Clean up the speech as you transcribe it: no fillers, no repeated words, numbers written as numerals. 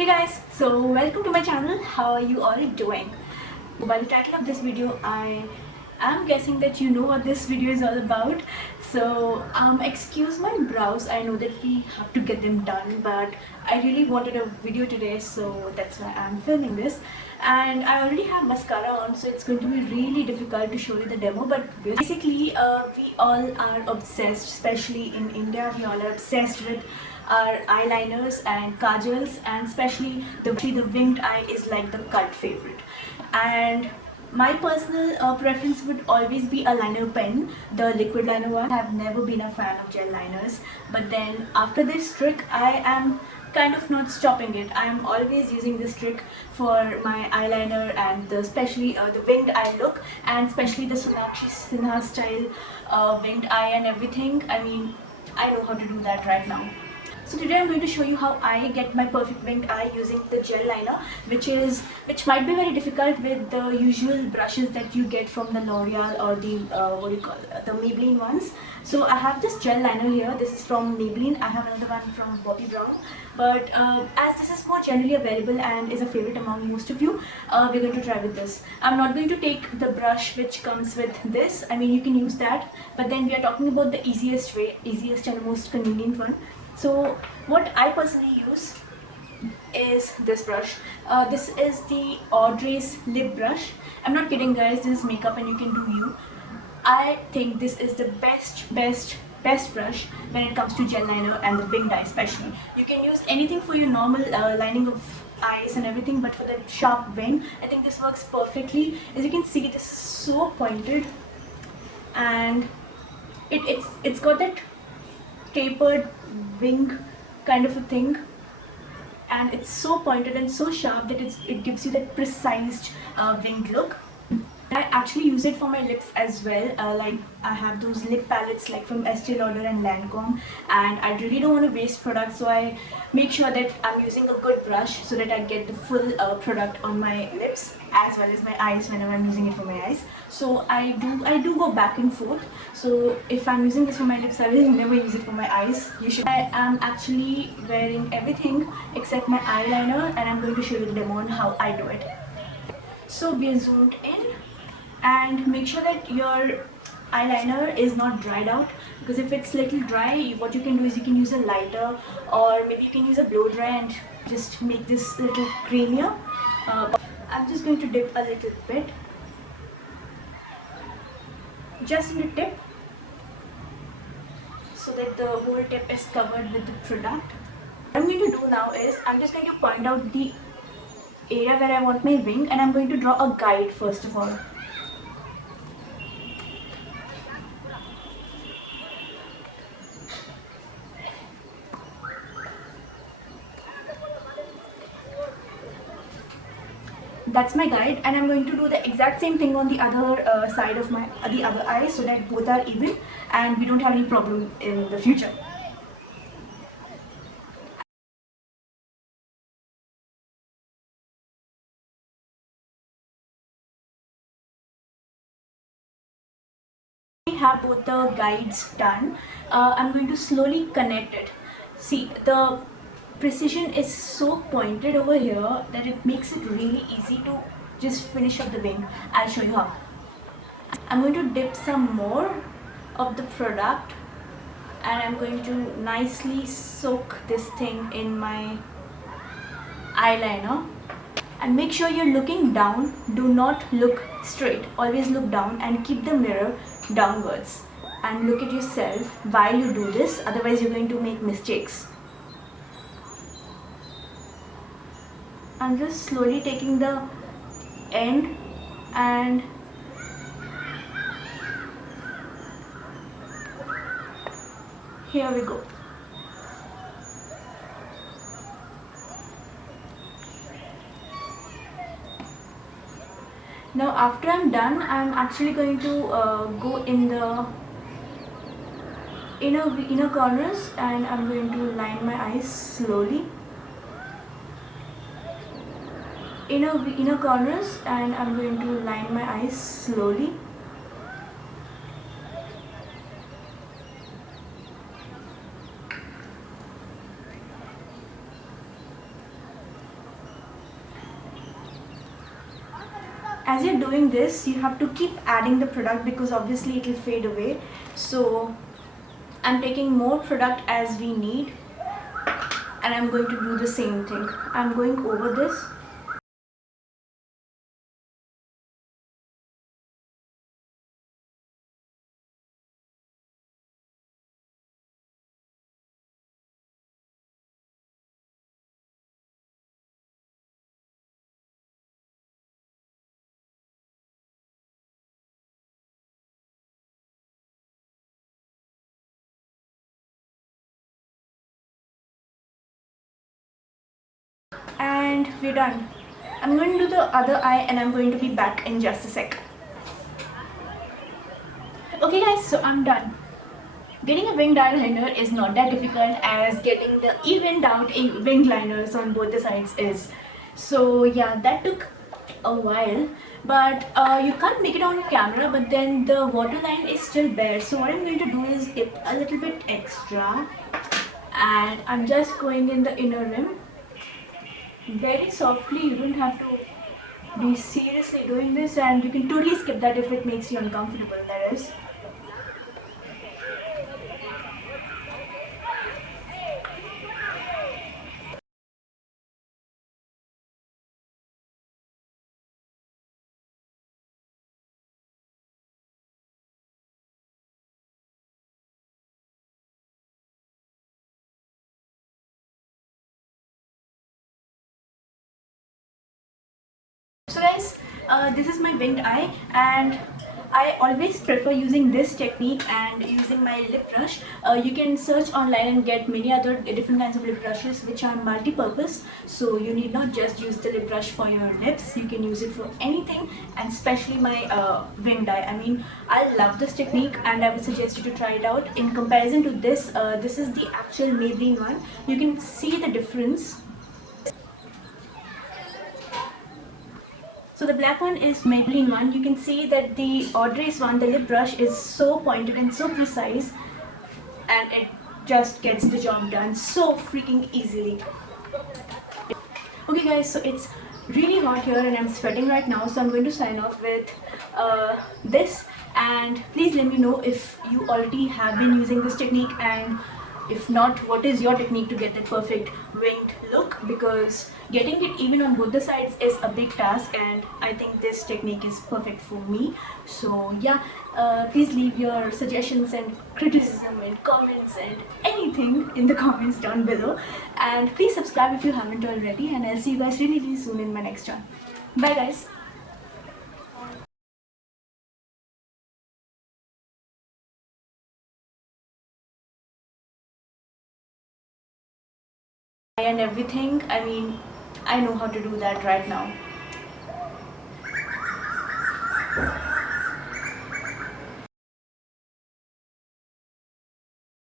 Hey guys, so welcome to my channel. How are you all doing? By the title of this video, I am guessing that you know what this video is all about. So excuse my brows. I know that we have to get them done, but I really wanted a video today, so that's why I'm filming this. And I already have mascara on, so it's going to be really difficult to show you the demo. But basically, we all are obsessed, especially in India. We all are obsessed with our eyeliners and kajals, and especially the winged eye is like the cult favorite. And my personal preference would always be a liner pen, the liquid liner one. I have never been a fan of gel liners, but then after this trick I am kind of not stopping it. I am always using this trick for my eyeliner and especially the winged eye look, and especially the Sonakshi Sinha style winged eye and everything. I mean, I know how to do that right now. So today I'm going to show you how I get my perfect winged eye using the gel liner, which might be very difficult with the usual brushes that you get from the L'Oreal or the the Maybelline ones. So I have this gel liner here. This is from Maybelline. I have another one from Bobbi Brown. But as this is more generally available and is a favorite among most of you, we're going to try with this. I'm not going to take the brush which comes with this. I mean, you can use that, but then we are talking about the easiest way, easiest and most convenient one. So what I personally use is this brush. This is the Audrey's lip brush. I'm not kidding guys, this is makeup and you can do you. I think this is the best brush when it comes to gel liner and the winged eye especially. You can use anything for your normal lining of eyes and everything, but for the sharp wing, I think this works perfectly. As you can see, this is so pointed, and it's got that tapered wing kind of a thing, and it's so pointed and so sharp that it gives you that precise winged look. I actually use it for my lips as well. Like I have those lip palettes like from Estee Lauder and Lancome, and I really don't want to waste product, so I make sure that I'm using a good brush so that I get the full product on my lips as well as my eyes whenever I'm using it for my eyes. So I do go back and forth. So if I'm using this for my lips, I will never use it for my eyes. I am actually wearing everything except my eyeliner, and I'm going to show you the demo on how I do it. So we are zoomed in, and make sure that your eyeliner is not dried out, because if it's little dry, what you can do is you can use a lighter, or maybe you can use a blow dry and just make this little creamier. I'm just going to dip a little bit, just in the tip, so that the whole tip is covered with the product. What I'm going to do now is I'm just going to point out the area where I want my wing, and I'm going to draw a guide first of all. That's my guide, and I'm going to do the exact same thing on the other side of my the other eye, so that both are even and we don't have any problem in the future. We have both the guides done. I'm going to slowly connect it. See, the precision is so pointed over here that it makes it really easy to just finish up the wing. I'll show you how. I'm going to dip some more of the product, and I'm going to nicely soak this thing in my eyeliner. And make sure you're looking down, do not look straight, always look down and keep the mirror downwards, and look at yourself while you do this, otherwise you're going to make mistakes. I'm just slowly taking the end, and here we go. Now after I'm done, I'm actually going to go in the inner corners, and I'm going to line my eyes slowly. Inner corners, and I'm going to line my eyes slowly. as you're doing this, you have to keep adding the product because obviously it will fade away. So I'm taking more product as we need, and I'm going to do the same thing. I'm going over this. And we're done. I'm going to do the other eye and I'm going to be back in just a sec. Okay guys, so I'm done. Getting a winged eyeliner is not that difficult as getting the evened out winged liners on both the sides is. So yeah, that took a while, but you can't make it on camera, but then the waterline is still bare. So what I'm going to do is get a little bit extra, and I'm just going in the inner rim very softly. You don't have to be seriously doing this, and you can totally skip that if it makes you uncomfortable, that is. So guys, this is my winged eye, and I always prefer using this technique and using my lip brush. You can search online and get many other different kinds of lip brushes which are multi-purpose. So you need not just use the lip brush for your lips, you can use it for anything, and especially my winged eye. I mean, I love this technique and I would suggest you to try it out. In comparison to this, this is the actual Maybelline one. You can see the difference. So the black one is Maybelline one. You can see that the Audrey's one, the lip brush, is so pointed and so precise, and it just gets the job done so freaking easily. Okay guys, so it's really hot here and I'm sweating right now, so I'm going to sign off with this, and please let me know if you already have been using this technique, and if not, what is your technique to get that perfect winged look, because getting it even on both the sides is a big task, and I think this technique is perfect for me. So yeah, please leave your suggestions and criticism and comments and anything in the comments down below, and please subscribe if you haven't already, and I'll see you guys really soon in my next one. Bye guys. And everything, I mean, I know how to do that right now.